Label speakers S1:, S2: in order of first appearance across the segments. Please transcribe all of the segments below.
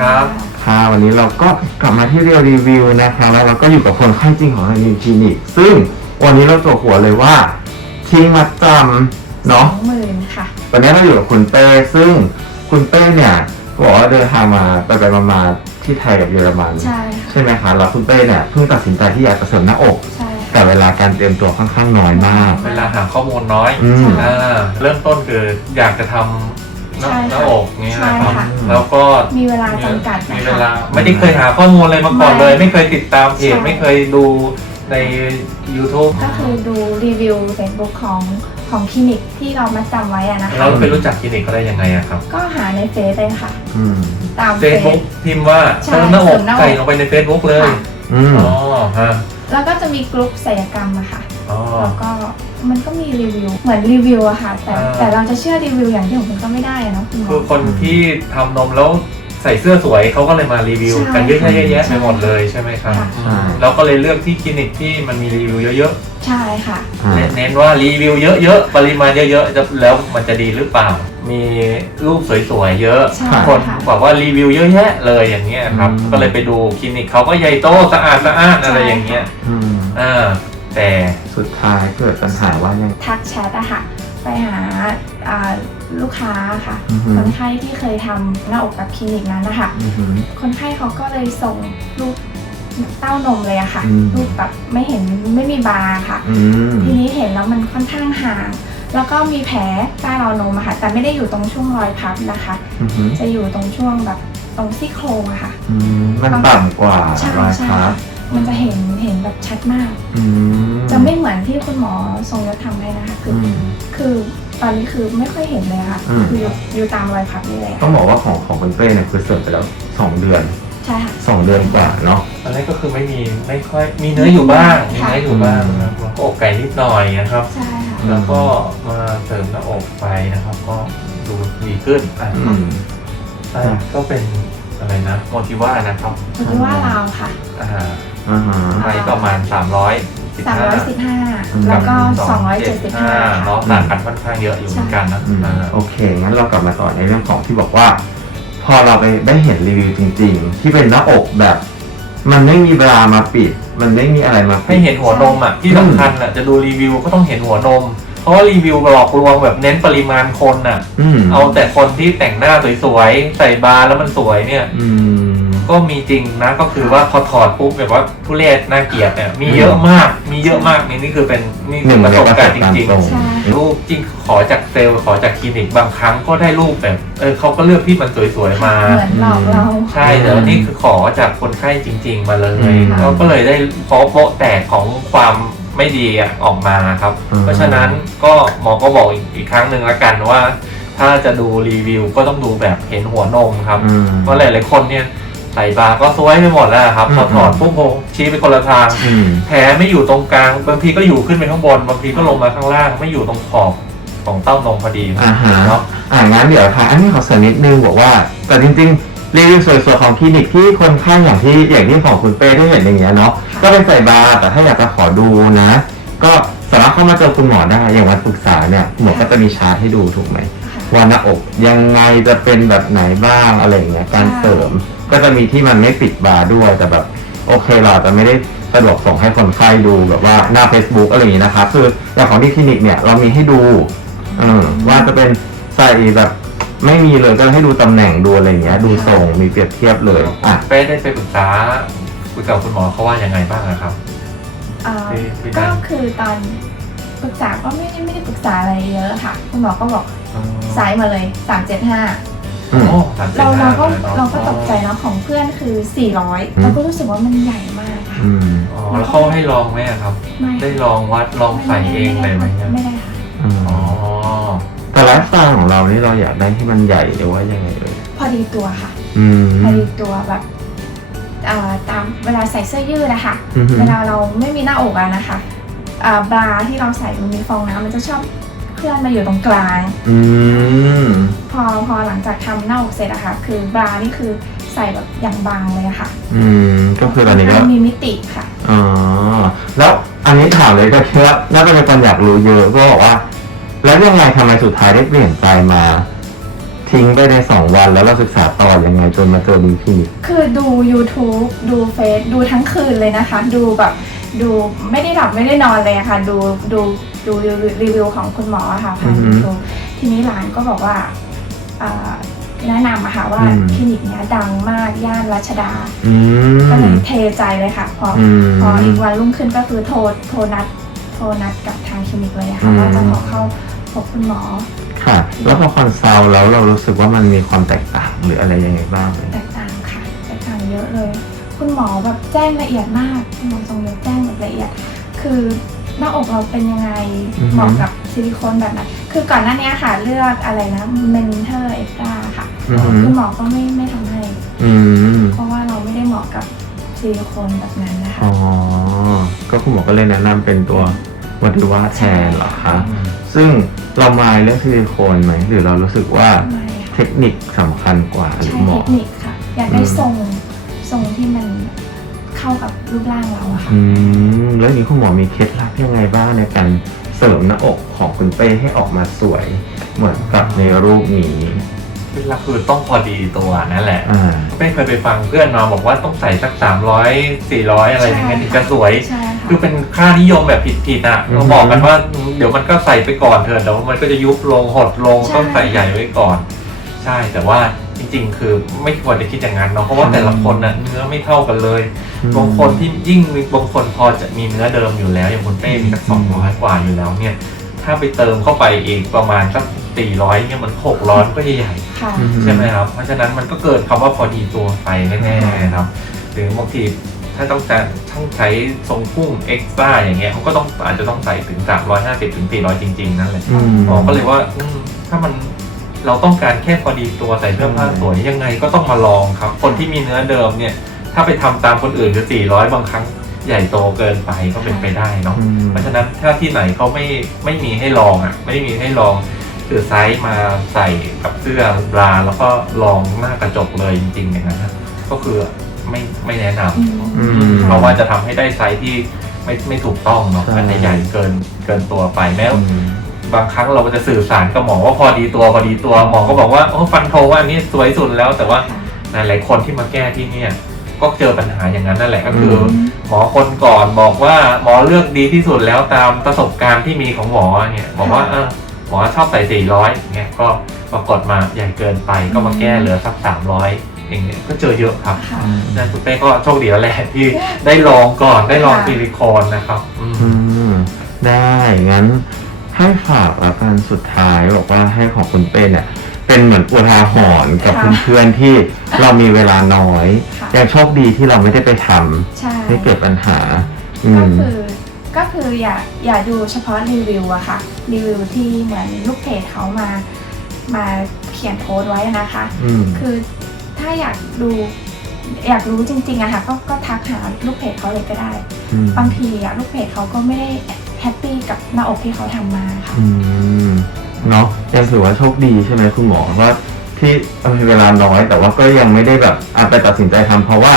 S1: ครับ
S2: ค่ะวันนี้เราก็กลับมาที่เรียวรีวิวนะคะแล้วเราก็อยู่กับคนไข้จริงของเราในคลินิก ซึ่งวันนี้เราตัวหัวเลยว่าทิ้งมัดจำเนาะ
S3: สองหมื่นค่ะ
S2: ตอนนี้เราอยู่กับคุณเป้ซึ่งคุณเป้เนี่ยบอกว่าเดินทางมาไปไปมามาที่ไทยกับเยอรมัน
S3: ใช่ค่ะ
S2: ใช่ไหมคะแล้วคุณเป้เนี่ยเพิ่งตัดสินใจที่อยากจะเสริมหน้าอก
S3: ใช่ค่ะ
S2: แต่เวลาการเตรียมตัวค่อนข้างน้อยมาก
S1: เวลาหาข้อมูลน้อย
S2: อืม
S1: อ่าเริ่มต้นคืออยากจะทำ หน้า
S3: ใช่
S1: ห
S3: ค่ะ
S1: น้าอกเงี้ย
S3: ใช่
S1: นะครับ
S3: ค่ะ
S1: แล้วก็
S3: มีเวลาจำกัด
S1: มี
S3: นะ
S1: เว
S3: คะ
S1: ลาไม่ได้เคยหาข้อมูลเลยมาก่อนเลย
S3: ไม่
S1: ไม่เคยติดตามเพจ
S3: ใช่
S1: ไม่เคยดูใน YouTube
S3: ก็คือดูรีวิว Facebook ของของคลินิกที่เรามาจำไว้อะนะคะ
S1: เราไปรู้จักคลินิกเขาได้ยังไงอะครับ
S3: ก็หาในเฟซเลยค่ะ
S2: อืม
S3: ตามเฟ
S1: เฟซ
S3: ซ
S1: บุ๊กพิมพ์ว่า
S3: ใช่
S1: เติมหน้าอ
S3: เสริ
S1: ก
S3: มหน้าอก
S1: ใส่ลงไปใน Facebook เลย
S3: ค่ะ
S2: อืม
S1: อ๋อฮะ
S3: แล้วก็จะมีกลุ่มศัลยกรรมอะค่ะ
S1: อ๋อ
S3: แล้วก็ มันก็มีรีวิวเหมือนรีวิวอะค่ะ แต่
S1: อ่า
S3: แต่เราจะเชื่อรีวิวอย่างเดียวมันก็ไม่ได้อะเนาะคุณหม
S1: คืออคนที่ทำนมแล้วใส่เสื้อสวยเขาก็เลยมารีวิว
S3: ใช่
S1: กันเยอะแยะเยอะแยะ
S3: ใช่
S1: ไปหมดเลยใช่ไหมครับ
S3: ค่ะ
S2: ใช่
S1: เราก็เลยเลือกที่คลินิกที่มันมีรีวิวเยอะ
S3: ใช่ค่ะ
S2: อ่า
S1: ๆเน้นเน้นว่ารีวิวเยอะๆ ปริมาณเยอะๆจะแล้วมันจะดีหรือเปล่า มีรูปสวยๆเยอะ
S3: ใช่
S1: คน
S3: ค่ะ
S1: บอกว่ารีวิวเยอะแยะเลยอย่างเงี้ยครับ
S2: อืม
S1: ก็เลยไปดูคลินิกเขาก็ใหญ่โตสะอาดสะอ้านอะไรอย่างเงี้ย
S2: อืม
S1: อ่าแต่
S2: สุดท้ายเกิดปัญหาว่ายัง
S3: ทักแชทอะค่ะไปหาอ่าลูกค้าค่ะ
S2: อือฮึ
S3: คนไข้ที่เคยทำหน้าอกกับคลินิกนั้นนะคะ
S2: อือหือ
S3: คนไข้เขาก็เลยส่งรูปเต้านมเลยอะค่ะ
S2: อืม
S3: รูปแบบไม่เห็นไม่มีบาร์ค่ะ
S2: อืม
S3: ทีนี้เห็นแล้วมันค่อนข้างห่าง แล้วก็มีแผลใต้ราวนมอะค่ะ แต่ไม่ได้อยู่ตรงช่วงรอยพับนะคะ
S2: อือหือ
S3: จะอยู่ตรงช่วงแบบตรงซี่โครงอะค่ะ
S2: อืมมันต่ำกว่า
S3: ใช่
S2: รอย
S3: ใช่
S2: พับ
S3: มันจะเห็นเห็นแบบชัดมาก
S2: อืม
S3: จะไม่เหมือนที่คุณหมอทรงยศทำให้นะคะ คือ
S2: อื
S3: อ
S2: ม
S3: คือตอนนี้คือไม่ค่อยเห็นเลยค่ะ
S2: อืม
S3: คืออยู่อยู่ตามรอยพับนี่เลย
S2: ต้อ
S3: ค่ะ
S2: งบอกว่าของของคุณเป้เนี่ยคือเสริมไปแล้วสองเดือน
S3: ใช่ค่ะ
S2: สองเดือนกว่าเนาะ
S1: ตอนแรกก็คือไม่มีไม่ค่อยมีเนื้ออยู่บ้างมี
S3: ค่ะ
S1: เนื้ออยู่บ้างนะครับแล้วก็อกไก่นิดหน่อยนะครับ
S3: ใช่ค่ะ
S1: แล้วก็มาเสริมหน้าอกไปนะครับ ก็ดูดีขึ้นอะ
S2: อืม
S1: อะก็เป็นอะไรนะโมทิว่านะครับ
S3: คุณคิดว่าเราค่ะ
S1: อ่า
S2: อ่าฮะ
S1: ไปประมาณ300
S3: 315 แล้วก็ 275
S1: เนาะต่างกันค่อนข้างเยอะอยู่เหมือนกันนะ
S2: อืม
S1: อ่า
S2: โอเค งั้นเรากลับมาต่อในเรื่องของที่บอกว่า พอเราไปได้เห็นรีวิวจริง ๆ ที่เป็นหน้าอกแบบ มันไม่มีเวลามาปิด มันไม่มีอะไรมาปิด
S1: ให้เห็นหัวนมอะที่สำคัญอะจะดูรีวิวก็ต้องเห็นหัวนม เพราะว่ารีวิวหลอกลวงแบบเน้นปริมาณคนอะ
S2: อืม
S1: เอาแต่คนที่แต่งหน้าสวยๆ ใส่บาร์แล้วมันสวยเนี่ย
S2: อืม
S1: ก็มีจริงนะก็คือว่าพอถอดปุ๊บแบบว่าทุเรศน่าเกลียดเนี่ยมีเยอะมากมีเยอะมากนี่นี่คือเป็นนี่
S2: ห
S1: คื
S2: นึ่
S1: องป
S2: ใน
S1: ระสบการณ์จ
S2: ประสบการณ์
S1: ริง
S2: ตรง
S3: ใช่
S1: ๆรูปจริงขอจากเซลล์ขอจากคลินิกบางครั้งก็ได้รูปแบบเออเขาก็เลือกที่มันสวยๆมา
S3: เหมือนหลอกเรา
S1: ใช่แต่ว่านี่คือขอจากคนไข้จริง ๆ มาเลย
S2: อืม
S1: เราก็เลยได้เพราะโป๊ะแตกของความไม่ดีอะออกมาครับ
S2: อืม
S1: เพราะฉะนั้นก็หมอก็บอกอีกอีกครั้งหนึ่งละกันว่า ถ้าจะดูรีวิวก็ต้องดูแบบเห็นหัวนมครับ
S2: อืม
S1: เพราะหลายๆคนเนี่ย ใส่บาร์ก็ซวยไปหมดแล้วครับ
S2: อืม
S1: พอถอดปุ๊บโหชี้ไปคนละทาง
S2: อืม
S1: แผลไม่อยู่ตรงกลางบางทีก็อยู่ขึ้นไปข้างบนบางทีก็ลงมาข้างล่างไม่อยู่ตรงขอบของเต้านมพอดี
S2: อ่าฮะ
S1: เนาะ
S2: อ่างั้นเดี๋ยวทางอันนี้ขอเสริมนิดนึงบอกว่า แต่จริงๆรีวิวสวยๆของคลินิกที่คนไข้อย่างที่อย่างที่ของคุณเป้ได้เห็นอย่างเงี้ยเนาะก็ไปใส่บาร์แต่ถ้าอยากจะขอดูนะ ก็สามารถเข้ามาเจอคุณหมอได้อย่างวันปรึกษาเนี่ยหมอก็จะมีชาร์ตให้ดูถูกไหม
S3: ค่ะ
S2: ว่าหน้าอกยังไงจะเป็นแบบไหนบ้างอะไรอย่างเงี้ยการ
S3: ใช่
S2: เสริม ก็จะมีที่มันไม่ปิดบาร์ด้วยแต่แบบโอเคเราอาจจะไม่ได้สะดวกส่งให้คนไข้ดูแบบว่าหน้า Facebook อะไรอย่างงี้นะคะคืออย่างของที่คลินิกเนี่ยเรามีให้ดูเออว่าจะเป็นใส่แบบไม่มีเลยก็ให้ดูตำแหน่งดูอะไรอย่างเงี้ย ดูทรงมีเปรียบเทียบเลยอะ
S1: เป้ได้ไปปรึกษาคุยกับคุณหมอเขาว่ายังไงบ้างอะครับ
S3: เอ่อ
S1: ที่ที่
S3: ก็
S1: นั่น
S3: คือตอนปรึกษาก็ไม่ได้ไม่ได้ปรึกษาอะไรเยอะค่ะ คุณหมอก็บอกไซส์มาเลย 375
S2: อืม
S1: โอ้สามสิบ
S3: เรา
S1: ห้
S3: เราก็
S1: ลยนะ
S3: เราก็ตกใจเนาะของเพื่อนคือ 400เราก็รู้สึกว่ามันใหญ่มากค่ะ
S2: อืม
S1: อ๋อแล้วเขาให้ลองไหมอะครับ
S3: ไม่
S1: ได้ลองวัดลองใส่เองเลยไหมเนี่ย
S3: ไม่ได้ค่ะ
S2: อืม
S1: อ๋อ
S2: แต่ไลฟ์สไตล์ของเรานี่เราอยากได้ที่มันใหญ่หรือว่ายังไงเอ่ย
S3: พอดีตัวค่ะ
S2: อืม
S3: พอดีตัวแบบเอ่อตามเวลาใส่เสื้อยืดอะค่ะ
S2: อือหือ
S3: เวลาเราไม่มีหน้าอกอะนะคะอ่าบราที่เราใส่มันมีฟองน้ำมันจะชอบ เคลื่อนมาอยู่ตรงกลาง
S2: อืม
S3: พอพอหลังจากทำหน้าอกเสร็จอะค่ะ คือบรานี่คือใส่แบบอย่างบางเลยอะค่ะ
S2: อืม ก็คือตอนนี้ก็
S3: มีมิติค่ะ
S2: อ๋อ แล้วอันนี้ถามเลยก็คิดว่าน่าจะเป็นคนอยากรู้เยอะก็บอกว่า แล้วยังไงทำไมสุดท้ายได้เปลี่ยนใจมา ทิ้งไปในสองวันแล้วเราศึกษาต่อยังไงจนมาเจอดีพี
S3: คือดู YouTube ดูเฟซดูทั้งคืนเลยนะคะ ดูแบบดูไม่ได้หลับไม่ได้นอนเลยอะค่ะ ดูดู ดูรีวิวของคุณหมออะค่ะผ่าน YouTube ทีนี้หลานก็บอกว่าอ่าแนะนำอะค่ะว่าคลินิกเนี้ยดังมากย่านรัชดา
S2: อื
S3: ก็เล
S2: ม
S3: ยเทใจเลยค่ะ พอ
S2: อืม
S3: พออีกวันรุ่งขึ้นก็คือโทรโทรนัดโทรนัดกับทางคลินิกเลย
S2: อื
S3: ค่ะ
S2: ม
S3: ว่าจะขอเข้าพบคุณหมอ
S2: ค่ะ แล้วพอคอนซัลท์แล้วเรารู้สึกว่ามันมีความแตกต่างหรืออะไรยังไงบ้างไหม
S3: แตกต่างค่ะแตกต่างเยอะเลย คุณหมอแบบแจ้งละเอียดมากคุณหมอทรงยศแจ้งแบบละเอียด คือ หน้าอกเราเป็นยังไงเหมาะกับซิลิโคนแบบไหนคือก่อนหน้านี้ค่ะเลือกอะไรนะเมนเทอร์เอ็กตราค่ะ
S2: อืม
S3: คุณหมอก็ไม่ไม่ทำให้
S2: อืม
S3: เพราะว่าเราไม่ได้เหมาะกับซิลิโคนแบบนั้นนะคะ
S2: อ๋อ ก็คุณหมอก็เลยแนะนำเป็นตัววัตถุว่าแทนเหรอคะ ซึ่งเรามายเรื่องซิลิโคนไหม หรือเรารู้สึกว่า
S3: ไม่ค่ะ
S2: เทคนิคสำคัญกว่าหรือ
S3: ใช้
S2: หม
S3: เท
S2: อ
S3: คนิคค่ะ อยากได้ทรงทรงที่มัน เข้ากับรูปร่างเราอะค่ะ
S2: อืมแล้วนี้คุณหมอมีเคล็ดลับยังไงบ้างในการเสริมหน้าอกของคุณเป้ให้ออกมาสวย เหมือนกับในรูปนี้
S1: เป็นหลักคือต้องพอดีตัวนั่นแหละ
S2: อ่า
S1: ไม่เคยไปฟังเพื่อนมาบอกว่าต้องใส่สักสามร้อยสี่ร้อยอะไรอย่างเงี้ยถึงจะสวย
S3: ใช่ค่ะ
S1: คือเป็นค่านิยมแบบผิดๆอะ
S2: อือฮึ
S1: เราบอกกันว่าเดี๋ยวมันก็ใส่ไปก่อนเถอะเดี๋ยวมันก็จะยุบลงหดลง
S3: ใช่
S1: ต้องใส่ใหญ่ไว้ก่อน ใช่แต่ว่า จริงๆคือไม่ควรจะคิดอย่างนั้นเนาะเพราะว่าแต่ละคนน่ะเนื้อไม่เท่ากันเลยบางคนที่ยิ่งมีบางคนพอจะมีเนื้อเดิมอยู่แล้ว อย่างคุณเป้มีสักสองร้อยกว่าอยู่แล้วเนี่ย ถ้าไปเติมเข้าไปอีกประมาณสักสี่ร้อยเนี่ยมันหกร้อยก็จะใหญ่
S3: ค่ะ
S2: อืม
S1: ใช่ไหมครับเพราะฉะนั้นมันก็เกิดคำว่าพอดีตัวไปแน่ๆนะครับหรือบางทีถ้าต้องการต้องใช้ทรงพุ่งเอ็กซ์ตร้าอย่างเงี้ยเขาก็ต้องอาจจะต้องใส่ถึง350ถึง400จริงๆนั่นแหละ
S2: อืม
S1: หมอก็เลยว่าอืมถ้ามัน เราต้องการแค่พอดีตัวใส่เสื้อผ้าสวยยังไงก็ต้องมาลองครับ คนที่มีเนื้อเดิมเนี่ย ถ้าไปทำตามคนอื่นคือ400 บางครั้งใหญ่โตเกินไปก็เป็นไปได้เนาะ
S2: อืม
S1: เพราะฉะนั้นถ้าที่ไหนเขาไม่ไม่มีให้ลองอะ ไม่ได้มีให้ลองคือไซส์มาใส่กับเสื้อบราแล้วก็ลองหน้ากระจกเลยจริงๆอย่างนั้นนะก็คือไม่ไม่แนะน
S3: อืม
S2: อืมำ
S1: เพราะว่าจะทำให้ได้ไซส์ที่ไม่ไม่ถูกต้องเนาะ
S2: ใช่
S1: มันจะใหญ่เกินเกินตัวไปแม้
S2: อืม
S1: บางครั้งเราจะสื่อสารกับหมอว่าพอดีตัวพอดีตัวหมอก็บอกว่าโอ้ฟันโทว่าอันนี้สวยสุดแล้ว แต่ว่า
S3: ค่ะ
S1: หลายๆคนที่มาแก้ที่เนี่ยก็เจอปัญหาอย่างนั้นนั่นแหละก็คืออ
S2: ม
S1: หมอคนก่อนบอกว่าหมอเลือกดีที่สุดแล้วตามประสบการณ์ที่มีของหมอเนี่ยบอกว่าเออหมอชอบใส่400เนี่ยก็ปรากฏมาใหญ่เกินไปก็มาแก้เหลือสัก300อย่างเงี้ยก็เจอเยอะครับ
S3: ค่ะ
S1: นั่นคุณเป้ก็โชคดีแล้วแหละที่ได้ลองก่อนได้ลองซิลิโคนนะครับอืม
S2: อืมได้งั้น ให้ฝากแล้วกันสุดท้ายบอกว่าให้ของคุณเป้เนี่ยเป็นเหมือนอุทาหรณ์กับ
S3: ค่ะ
S2: เพื่อนๆที่เรามีเวลาน้อย
S3: ค่ะ
S2: ยังโชคดีที่เราไม่ได้ไปทำ
S3: ใช่
S2: ให้เกิดปัญหา อื
S3: ก็
S2: ม
S3: คือก็คืออย่าอย่าดูเฉพาะรีวิวอะค่ะ รีวิวที่เหมือนลูกเพจเขามามาเขียนโพสต์ไว้นะคะ
S2: อืม
S3: คือถ้าอยากดูอยากรู้จริงๆอะค่ะก็ก็ทักหาลูกเพจเขาเลยก็ได้
S2: อืม
S3: บางทีอะลูกเพจเขาก็ไม่ได้ แฮปปี้กับหน้าอกที่เขาทำมาค่ะ
S2: อืมเนาะยังถือว่าโชคดีใช่ไหมคุณหมอว่าที่เออมีเวลาน้อยแต่ว่าก็ยังไม่ได้แบบอะไปตัดสินใจทำเพราะว่า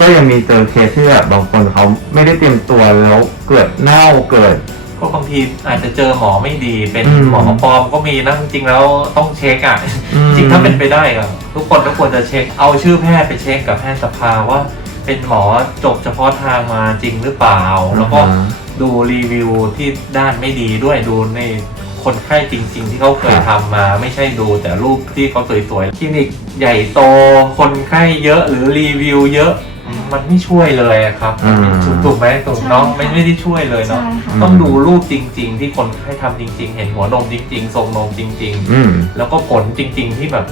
S2: ก็ยังมีเจอเคสที่แบบบางคนเขาไม่ได้เตรียมตัวแล้วเกิดเน่าเกิด
S1: ก็บางทีอาจจะเจอหมอไม่ดี เป็น
S2: อืม
S1: หมอปลอมก็มีนะจริงๆแล้วต้องเช็คอะ
S2: อืม
S1: จริงถ้าเป็นไปได้อะทุกคนก็ควรจะเช็คเอาชื่อแพทย์ไปเช็คกับแพทย์สภาว่า เป็นหมอจบเฉพาะทางมาจริงหรือเปล่า แล้วก็
S2: อ่าฮะ
S1: ดูรีวิวที่ด้านไม่ดีด้วยดูในคนไข้จริง ๆ ที่เขาเคย
S2: ครับ
S1: ทำมา ไม่ใช่ดูแต่รูปที่เขาสวยๆคลินิกใหญ่โตคนไข้เยอะหรือรีวิวเยอะ มันไม่ช่วยเลยอะครับ
S2: อ่า
S1: ถูกไหมถูก
S3: ใช่
S1: เนาะ
S3: ค่ะ
S1: ไม่ไม่ได้ช่วยเลยเนาะ
S3: ใช่ค่ะ
S1: ต้องดูรูปจริง ๆ ที่คนไข้ทำจริง ๆ เห็นหัวนมจริง ๆ ทรงนมจริง
S2: อืม
S1: ๆแล้วก็ผลจริง ๆ ที่แบบ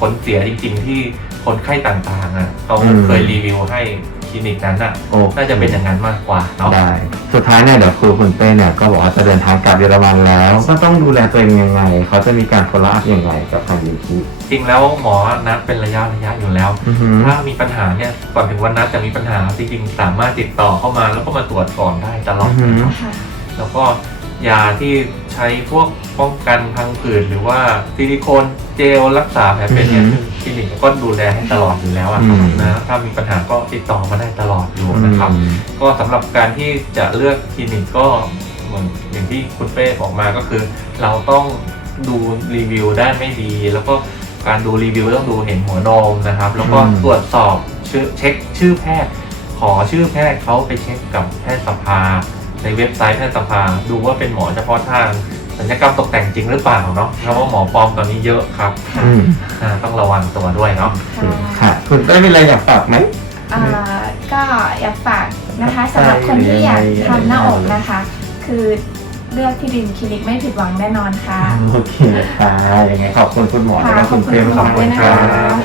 S1: ผลเสียจริง ๆ ที่คนไข้ต่างๆอะเขา
S2: อืม
S1: เคยรีวิวให้ค ลินิกนั้นอะ
S2: โอ้
S1: น่าจะเป็นอย่างนั้นมากกว่าเนาะ
S2: ได้ สุดท้ายเนี่ยเดี๋ยวครูคุณเป้เนี่ยก็บอกว่าจะเดินทางกลับเยอรมันแล้ว ก็ต้องดูแลตัวเองยังไง เขาจะมีการ follow up ยังไงกับทางยูที
S1: จริงแล้วหมอนัดเป็นระยะระยะอยู่แล้ว
S2: อือหือ
S1: ถ้ามีปัญหาเนี่ยก่อนถึงวันนัดจะมีปัญหาจริงๆสามารถติดต่อเข้ามาแล้วก็มาตรวจก่อนได้ตลอด
S2: อือหือ
S1: นะครับ
S3: ค่ะ
S1: แล้วก็ยาที่ใช้พวกป้องกันพังผืดหรือว่าซิลิโคนเจลรักษาแผลเป็นเนี่ย
S2: อือหือ
S1: คลินิกก็ดูแลให้ตลอดอยู่แล้วอะ
S2: อืม
S1: นะถ้ามีปัญหาก็ติดต่อมาได้ตลอดอยู่นะครับ
S2: อืม
S1: ก็สำหรับการที่จะเลือกคลินิกก็เหมือนอย่างที่คุณเป้บอกมาก็คือ เราต้องดูรีวิวด้านไม่ดี แล้วก็การดูรีวิวต้องดูเห็นหัวนมนะครับ แล้วก็
S2: อืม
S1: ตรวจสอบชื่อเช็คชื่อแพทย์ ขอชื่อแพทย์เขาไปเช็คกับแพทยสภา ในเว็บไซต์แพทยสภา ดูว่าเป็นหมอเฉพาะทาง ศัลยกรรมตกแต่งจริงหรือเปล่าเนาะเพราะว่าหมอปลอมตอนนี้เยอะครับ
S3: ค่ะ
S2: อืม
S1: อ่าต้องระวังตัวด้วยเนาะ
S2: ค่ะ คุณเต้ยมีอะไรอยากฝากไหม
S3: อ่าก็อยากฝากนะคะสำหรับคนที่อยากทำหน้าอกนะคะ คือเลือกที่ดินคลินิกไม่ผิดหวังแน่นอนค่ะ
S2: โอเคค่ะยังไงขอบคุณคุณหมอและ
S3: ค่ะ
S2: คุณเฟรม
S3: ขอบคุณคุณหมอด้วยนะคะ
S1: ขอบคุณครับ